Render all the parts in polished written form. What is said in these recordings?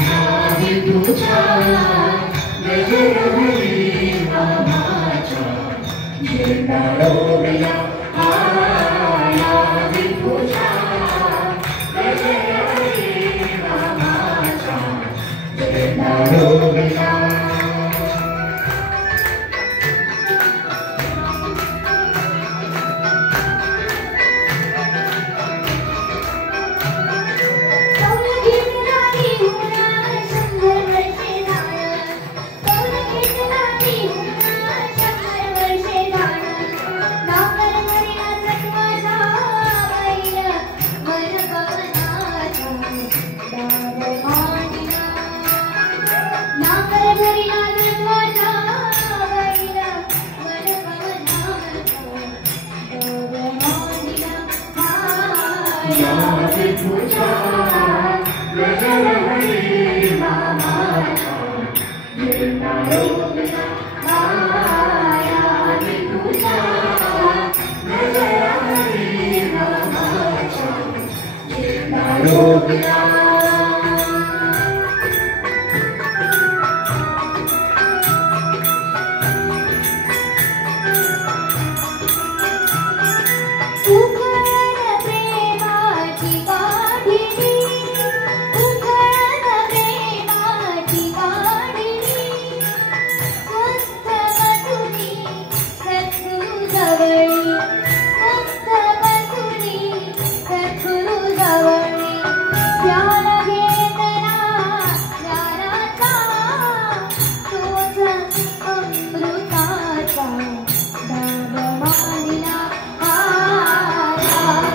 विठूच्या गजर हरी नामाचा झेंडा रोवला आया विठूच्या गजर हरी नामाचा झेंडा रोवला विठूच्या गजर हरी नामाचा झेंडा रोवला आया विठूच्या गजर हरी नामाचा झेंडा रोवला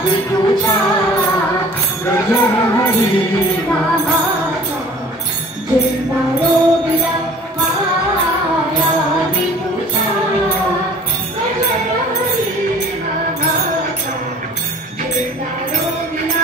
विठूच्या गजर हरी नामाचा झेंडा रोवला आया विठूच्या गजर हरी नामाचा झेंडा रोवला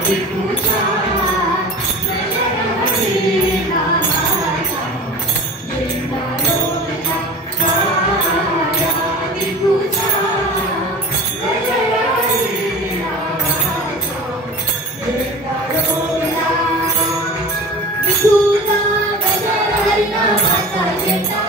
विठूच्या गजर हरी नामाचा झेंडा रोवला आया विठूच्या गजर हरी नामाचा झेंडा रोवला विठूचा गजर हरी नामाचा झेंडा